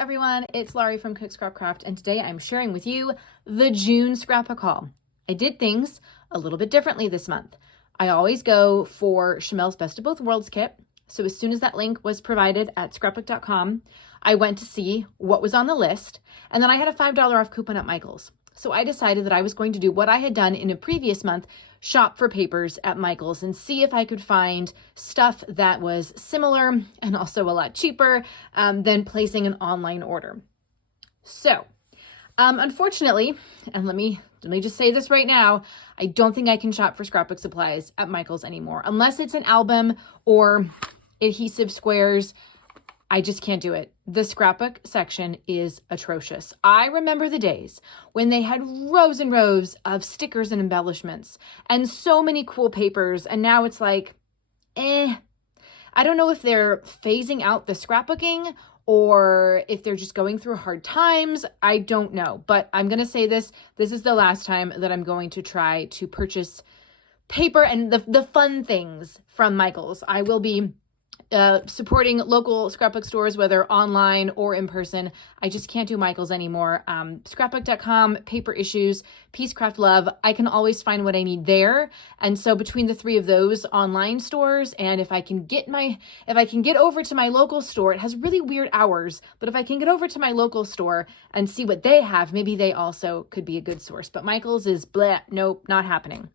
everyone, it's Laurie from Cook Scrap Craft, and today I'm sharing with you the June scrapbook haul. I did things a little bit differently this month. I always go for Chamel's Best of Both Worlds kit, so as soon as that link was provided at scrapbook.com, I went to see what was on the list, and then I had a $5 off coupon at Michael's. So I decided that I was going to do what I had done in a previous month, shop for papers at Michael's and see if I could find stuff that was similar and also a lot cheaper than placing an online order. So unfortunately, and let me just say this right now, I don't think I can shop for scrapbook supplies at Michael's anymore. Unless it's an album or adhesive squares, I just can't do it. The scrapbook section is atrocious. I remember the days when they had rows and rows of stickers and embellishments and so many cool papers. And now it's like, I don't know if they're phasing out the scrapbooking or if they're just going through hard times. I don't know, but I'm going to say this is the last time that I'm going to try to purchase paper and the fun things from Michael's. I will be supporting local scrapbook stores, whether online or in person. I just can't do Michael's anymore. Scrapbook.com, Paper Issues, Peacecraft Love, I can always find what I need there. And so between the three of those online stores, and if I can get over to my local store, it has really weird hours, but if I can get over to my local store and see what they have, maybe they also could be a good source. But Michael's is blah, nope, not happening.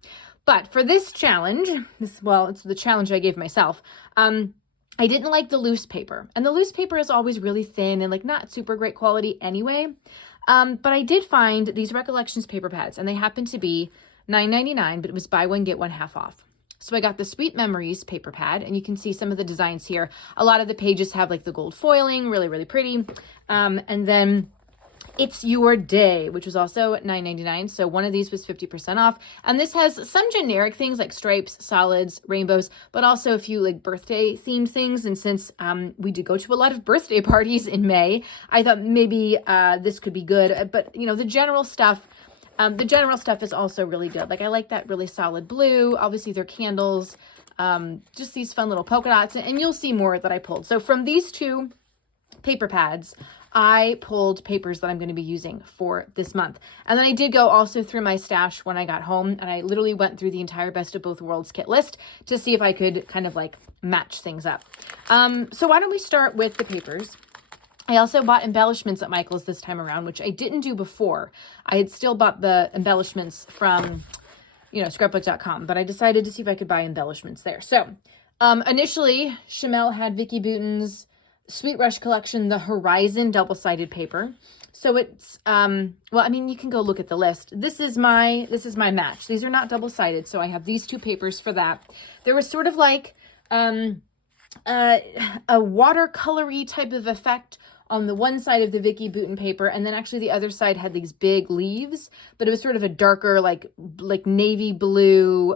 But for this challenge, it's the challenge I gave myself, I didn't like the loose paper, and the loose paper is always really thin and like not super great quality anyway. But I did find these Recollections paper pads, and they happened to be $9.99, but it was buy one, get one half off. So I got the Sweet Memories paper pad, and you can see some of the designs here. A lot of the pages have like the gold foiling, really, really pretty. And then It's Your Day, which was also $9.99. So one of these was 50% off. And this has some generic things like stripes, solids, rainbows, but also a few like birthday themed things. And since we did go to a lot of birthday parties in May, I thought maybe this could be good. But you know, the general stuff is also really good. Like I like that really solid blue. Obviously they're candles, just these fun little polka dots, and you'll see more that I pulled. So from these two paper pads, I pulled papers that I'm going to be using for this month. And then I did go also through my stash when I got home, and I literally went through the entire Best of Both Worlds kit list to see if I could kind of like match things up. So why don't we start with the papers? I also bought embellishments at Michael's this time around, which I didn't do before. I had still bought the embellishments from, scrapbook.com, but I decided to see if I could buy embellishments there. So initially, Chamel had Vicky Bouton's Sweet Rush collection, the Horizon double-sided paper. So it's, you can go look at the list. This is my match. These are not double-sided, so I have these two papers for that. There was sort of like a watercolory type of effect on the one side of the Vicky Bouton paper, and then actually the other side had these big leaves, but it was sort of a darker, like navy blue,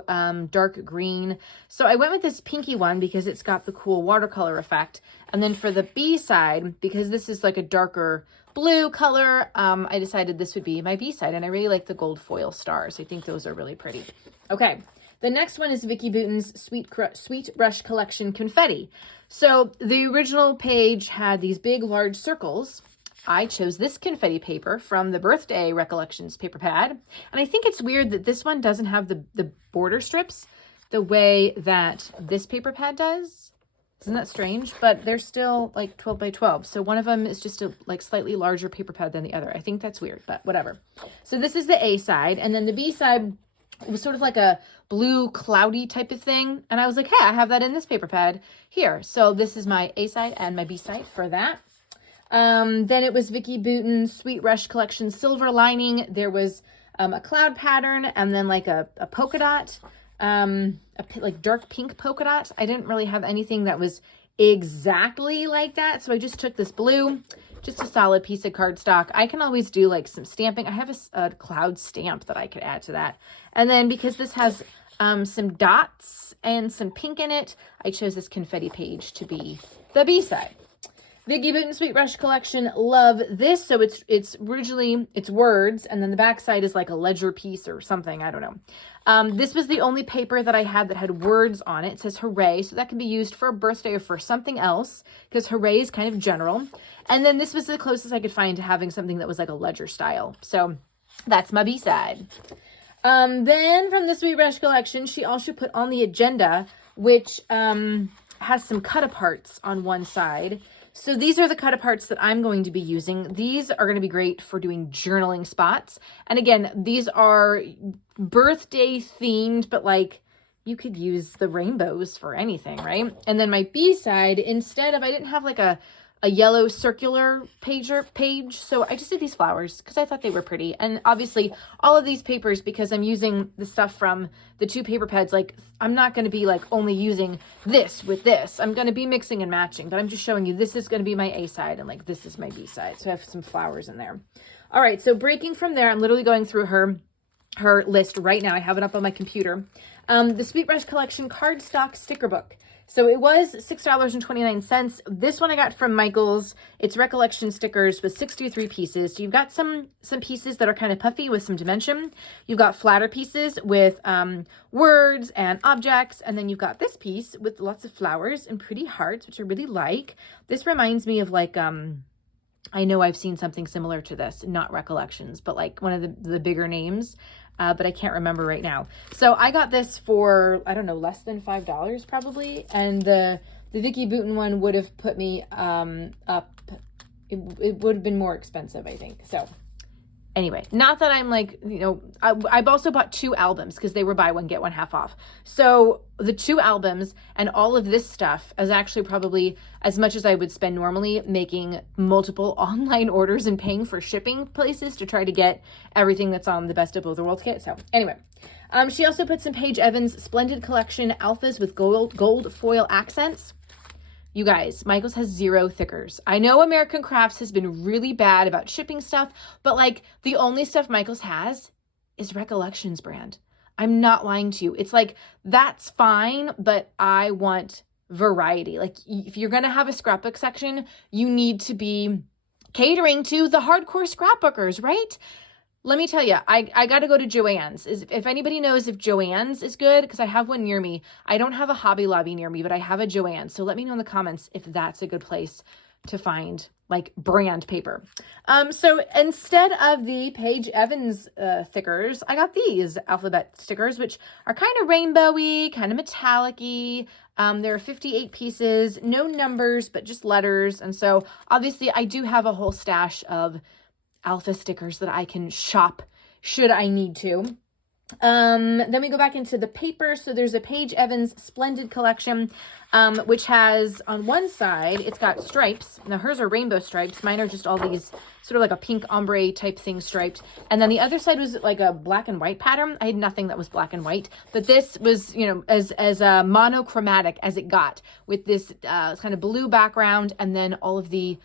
dark green. So I went with this pinky one because it's got the cool watercolor effect. And then for the B side, because this is like a darker blue color, I decided this would be my B side, and I really like the gold foil stars. I think those are really pretty. Okay. The next one is Vicky Bouton's Sweet Rush Collection Confetti. So the original page had these big, large circles. I chose this confetti paper from the Birthday Recollections paper pad. And I think it's weird that this one doesn't have the border strips the way that this paper pad does. Isn't that strange? But they're still like 12 by 12. So one of them is just a like slightly larger paper pad than the other. I think that's weird, but whatever. So this is the A side. And then the B side, it was sort of like a blue cloudy type of thing. And I was like, hey, I have that in this paper pad here. So this is my A side and my B side for that. Then it was Vicky Bouton's Sweet Rush Collection Silver Lining. There was a cloud pattern and then like a polka dot, like dark pink polka dot. I didn't really have anything that was exactly like that. So I just took this blue, just a solid piece of cardstock. I can always do like some stamping. I have a cloud stamp that I could add to that. And then because this has some dots and some pink in it, I chose this confetti page to be the B side. Vicki Boutin Sweet Brush Collection. Love this. So it's originally, it's words, and then the back side is like a ledger piece or something. I don't know. This was the only paper that I had that had words on it. It says hooray. So that can be used for a birthday or for something else, because hooray is kind of general. And then this was the closest I could find to having something that was like a ledger style. So that's my B-side. Then from the Sweet Brush Collection, she also put on the agenda, which has some cut-aparts on one side. So these are the cut-aparts that I'm going to be using. These are going to be great for doing journaling spots. And again, these are birthday themed, but like you could use the rainbows for anything, right? And then my B-side, instead of, I didn't have like a yellow circular page, so I just did these flowers because I thought they were pretty. And obviously all of these papers, because I'm using the stuff from the 2 paper pads, like I'm not going to be like only using this with this. I'm going to be mixing and matching, but I'm just showing you this is going to be my A side and like this is my B side. So I have some flowers in there. All right, so breaking from there, I'm literally going through her list right now. I have it up on my computer. The Sweet Brush Collection cardstock sticker book. So it was $6.29. This one I got from Michael's. It's recollection stickers with 63 pieces. So you've got some pieces that are kind of puffy with some dimension. You've got flatter pieces with words and objects. And then you've got this piece with lots of flowers and pretty hearts, which I really like. This reminds me of like, I know I've seen something similar to this, not recollections, but like one of the bigger names. But I can't remember right now. So I got this for, I don't know, less than $5 probably. And the Vicki Boutin one would have put me up, it would have been more expensive, I think. So anyway, not that I'm like, you know, I've also bought 2 albums because they were buy one, get one half off. So the 2 albums and all of this stuff is actually probably as much as I would spend normally making multiple online orders and paying for shipping places to try to get everything that's on the Best of Both Worlds kit. So anyway, she also put some Paige Evans Splendid Collection alphas with gold foil accents. You guys, Michael's has 0 thickers. I know American Crafts has been really bad about shipping stuff, but like the only stuff Michael's has is Recollections brand. I'm not lying to you. It's like, that's fine, but I want variety. Like if you're going to have a scrapbook section, you need to be catering to the hardcore scrapbookers, right? Let me tell you, I got to go to Joann's. If anybody knows if Joann's is good, because I have one near me. I don't have a Hobby Lobby near me, but I have a Joann's. So let me know in the comments if that's a good place to find like brand paper. So instead of the Paige Evans thickers, I got these alphabet stickers, which are kind of rainbowy, kind of metallic-y. There are 58 pieces, no numbers, but just letters. And so obviously I do have a whole stash of alpha stickers that I can shop should I need to. Then we go back into the paper. So there's a Paige Evans Splendid Collection, which has on one side, it's got stripes. Now hers are rainbow stripes. Mine are just all these sort of like a pink ombre type thing striped. And then the other side was like a black and white pattern. I had nothing that was black and white, but this was, you know, as monochromatic as it got with this kind of blue background and then all of the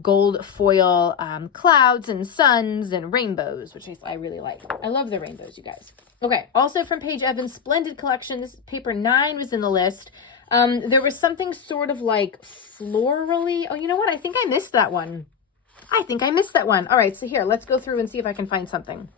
gold foil clouds and suns and rainbows, which I really like. I love the rainbows, you guys. Okay, also from Paige Evans Splendid Collection, this paper 9 was in the list. There was something sort of like florally. Oh, you know what? I think I missed that one. All right, so here, let's go through and see if I can find something.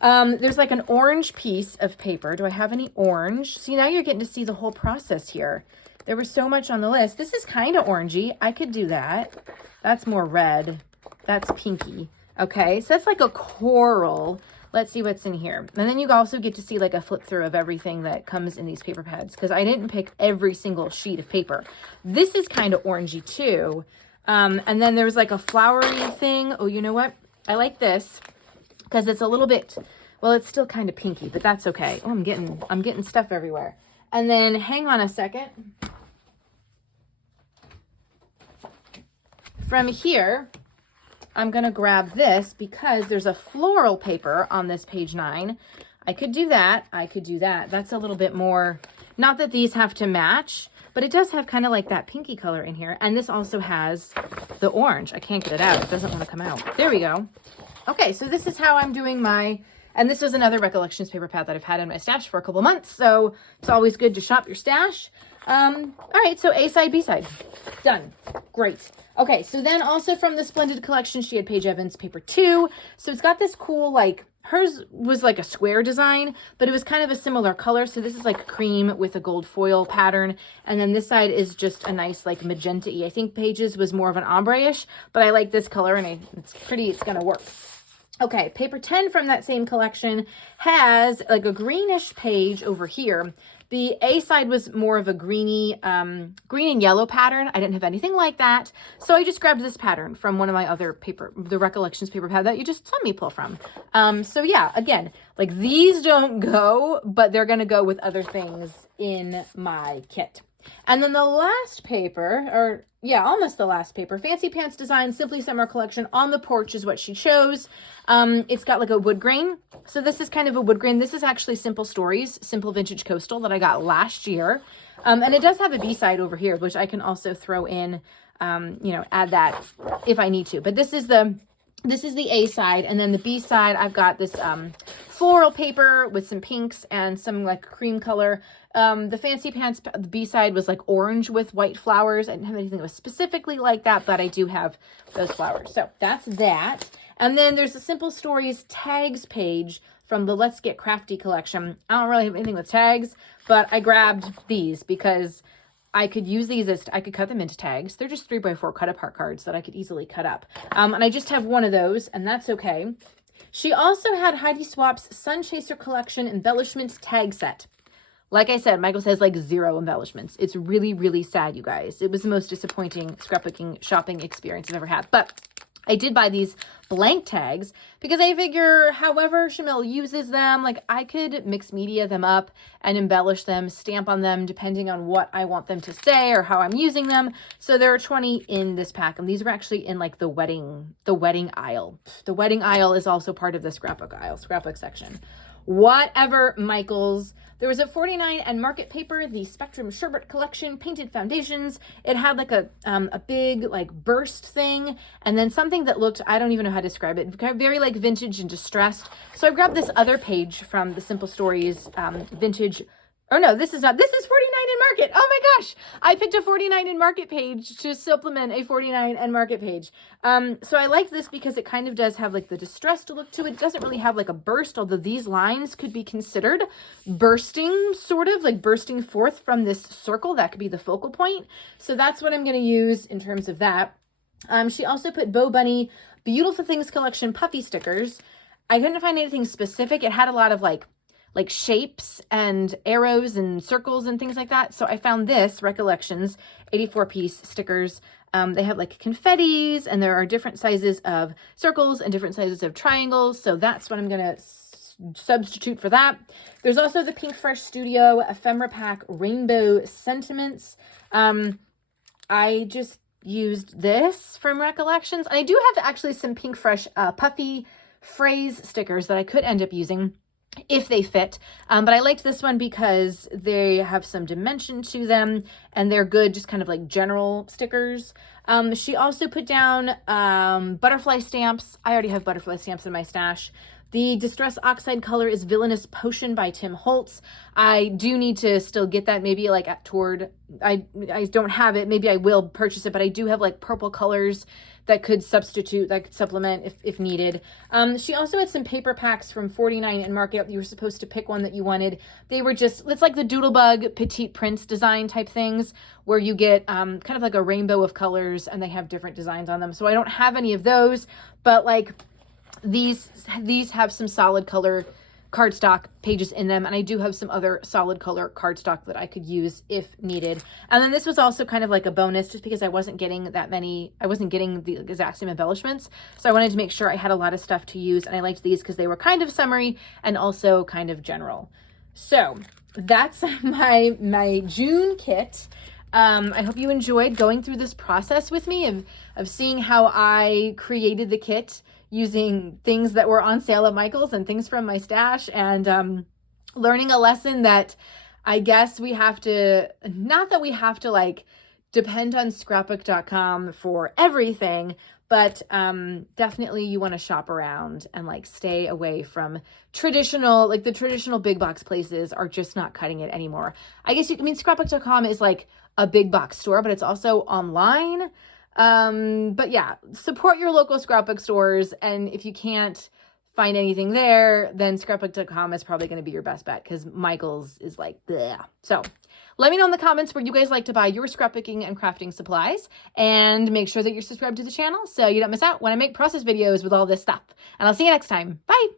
There's like an orange piece of paper. Do I have any orange? See, now you're getting to see the whole process here. There was so much on the list. This is kind of orangey. I could do that. That's more red. That's pinky. Okay, so that's like a coral. Let's see what's in here. And then you also get to see like a flip through of everything that comes in these paper pads because I didn't pick every single sheet of paper. This is kind of orangey too. And then there's like a flowery thing. Oh, you know what? I like this because it's a little bit, well, it's still kind of pinky, but that's okay. Oh, I'm getting stuff everywhere. And then hang on a second. From here, I'm going to grab this because there's a floral paper on this page 9. I could do that. That's a little bit more, not that these have to match, but it does have kind of like that pinky color in here. And this also has the orange. I can't get it out. It doesn't want to come out. There we go. Okay, so this is how I'm doing my, and this is another Recollections paper pad that I've had in my stash for a couple months. So it's always good to shop your stash. All right, so A side, B side, done. Great. Okay, so then also from the Splendid collection, she had Paige Evans paper 2. So it's got this cool, like, hers was like a square design, but it was kind of a similar color. So this is like cream with a gold foil pattern. And then this side is just a nice like magenta-y. I think Paige's was more of an ombre-ish, but I like this color and it's pretty, it's gonna work. Okay, paper 10 from that same collection has like a greenish page over here. The A side was more of a greeny, green and yellow pattern. I didn't have anything like that. So I just grabbed this pattern from one of my other paper, the Recollections paper pad that you just saw me pull from. So yeah, again, like these don't go, but they're gonna go with other things in my kit. And then the last paper, or yeah, almost the last paper, Fancy Pants Design Simply Summer Collection On the Porch is what she chose. It's got like a wood grain. So this is kind of a wood grain. This is actually Simple Stories, Simple Vintage Coastal that I got last year. And it does have a B-side over here, which I can also throw in, you know, add that if I need to. But this is the A side, and then the B side, I've got this floral paper with some pinks and some like cream color. The Fancy Pants, the B side was like orange with white flowers. I didn't have anything that was specifically like that, but I do have those flowers. So that's that. And then there's a Simple Stories tags page from the Let's Get Crafty collection. I don't really have anything with tags, but I grabbed these because I could use these as, I could cut them into tags. They're just 3x4 cut apart cards that I could easily cut up. And I just have one of those, and that's okay. She also had Heidi Swap's Sun Chaser Collection Embellishments tag set. Like I said, Michael says like 0 embellishments. It's really, really sad, you guys. It was the most disappointing scrapbooking shopping experience I've ever had. But I did buy these blank tags because I figure however Shamil uses them, like I could mix media them up and embellish them, stamp on them, depending on what I want them to say or how I'm using them. So there are 20 in this pack, and these were actually in like the wedding aisle. The wedding aisle is also part of the scrapbook section. Whatever, Michaels. There was a 49 and Market paper, the Spectrum Sherbet Collection Painted Foundations. It had like a big like burst thing, and then something that looked, I don't even know how to describe it, very like vintage and distressed. So I grabbed this other page from the Simple Stories vintage. Or no, this is 49 in Market. Oh my gosh. I picked a 49 in Market page to supplement a 49 and Market page. So I like this because it kind of does have like the distressed look to it. It doesn't really have like a burst, although these lines could be considered bursting, sort of like bursting forth from this circle. That could be the focal point. So that's what I'm going to use in terms of that. She also put Bo Bunny Beautiful Things Collection puffy stickers. I couldn't find anything specific. It had a lot of like shapes and arrows and circles and things like that. So I found this Recollections 84-piece stickers. They have like confettis, and there are different sizes of circles and different sizes of triangles. So that's what I'm going to substitute for that. There's also the Pink Fresh Studio Ephemera Pack Rainbow Sentiments. I just used this from Recollections. I do have actually some Pink Fresh puffy phrase stickers that I could end up using if they fit. But I liked this one because they have some dimension to them and they're good, just kind of like general stickers. She also put down butterfly stamps. I already have butterfly stamps in my stash. The Distress Oxide color is Villainous Potion by Tim Holtz. I do need to still get that, maybe like I don't have it. Maybe I will purchase it, but I do have like purple colors that could substitute, that could supplement if needed. She also had some paper packs from 49 and Market. You were supposed to pick one that you wanted. They were just, it's like the Doodlebug Petite Prince design type things where you get kind of like a rainbow of colors and they have different designs on them. So I don't have any of those, but like these have some solid color cardstock pages in them, and I do have some other solid color cardstock that I could use if needed. And then this was also kind of like a bonus just because I wasn't getting the exact same embellishments, so I wanted to make sure I had a lot of stuff to use, and I liked these because they were kind of summery and also kind of general. So that's my June kit. I hope you enjoyed going through this process with me of seeing how I created the kit using things that were on sale at Michael's and things from my stash, and learning a lesson that I guess we have to, not that we have to like depend on scrapbook.com for everything, but definitely you want to shop around and like stay away from traditional, like the traditional big box places are just not cutting it anymore. I guess scrapbook.com is like a big box store, but it's also online. But yeah, support your local scrapbook stores. And if you can't find anything there, then scrapbook.com is probably going to be your best bet because Michael's is like, bleh. So let me know in the comments where you guys like to buy your scrapbooking and crafting supplies, and make sure that you're subscribed to the channel so you don't miss out when I make process videos with all this stuff. And I'll see you next time. Bye.